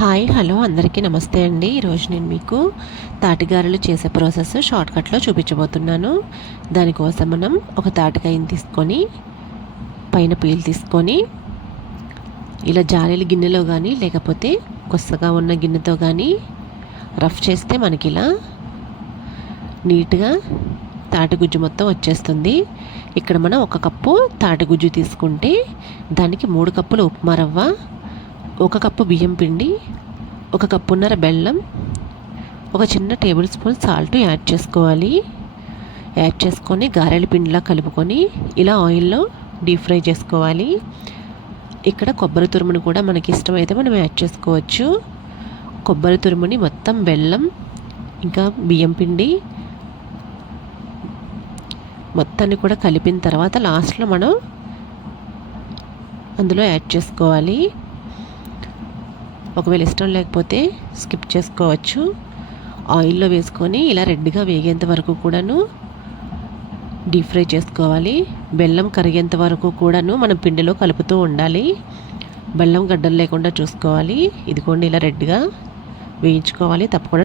Hi hello అందరికీ నమస్తే అండి. ఈరోజు నేను మీకు తాటిగారెలు చేసే ప్రాసెస్ షార్ట్కట్లో చూపించబోతున్నాను. దానికోసం మనం ఒక తాటికాయని తీసుకొని పైన పీల్ తీసుకొని ఇలా జాలీల గిన్నెలో కానీ లేకపోతే కొత్తగా ఉన్న గిన్నెతో కానీ రఫ్ చేస్తే మనకి ఇలా నీట్గా తాటిగుజ్జు మొత్తం వచ్చేస్తుంది. ఇక్కడ మనం 1 కప్పు తాటిగుజ్జు తీసుకుంటే దానికి 3 కప్పులు ఉప్మా రవ్వ, 1 కప్పు బియ్యం పిండి, 1 కప్పున్నర బెల్లం, ఒక చిన్న టేబుల్ స్పూన్ సాల్ట్ యాడ్ చేసుకోవాలి. యాడ్ చేసుకొని గారెల పిండిలా కలుపుకొని ఇలా ఆయిల్లో డీప్ ఫ్రై చేసుకోవాలి. ఇక్కడ కొబ్బరి తురుమును కూడా మనకి ఇష్టమైతే మనం యాడ్ చేసుకోవచ్చు. కొబ్బరి తురుముని మొత్తం బెల్లం ఇంకా బియ్యం పిండి మొత్తాన్ని కూడా కలిపిన తర్వాత లాస్ట్లో మనం అందులో యాడ్ చేసుకోవాలి. ఒకవేళ ఇష్టం లేకపోతే స్కిప్ చేసుకోవచ్చు. ఆయిల్లో వేసుకొని ఇలా రెడ్గా వేగేంత వరకు కూడాను డీప్ ఫ్రై చేసుకోవాలి. బెల్లం కరిగేంత వరకు కూడాను మనం పిండిలో కలుపుతూ ఉండాలి. బెల్లం గడ్డలు లేకుండా చూసుకోవాలి. ఇదిగోండి ఇలా రెడ్గా వేయించుకోవాలి. తప్పకుండా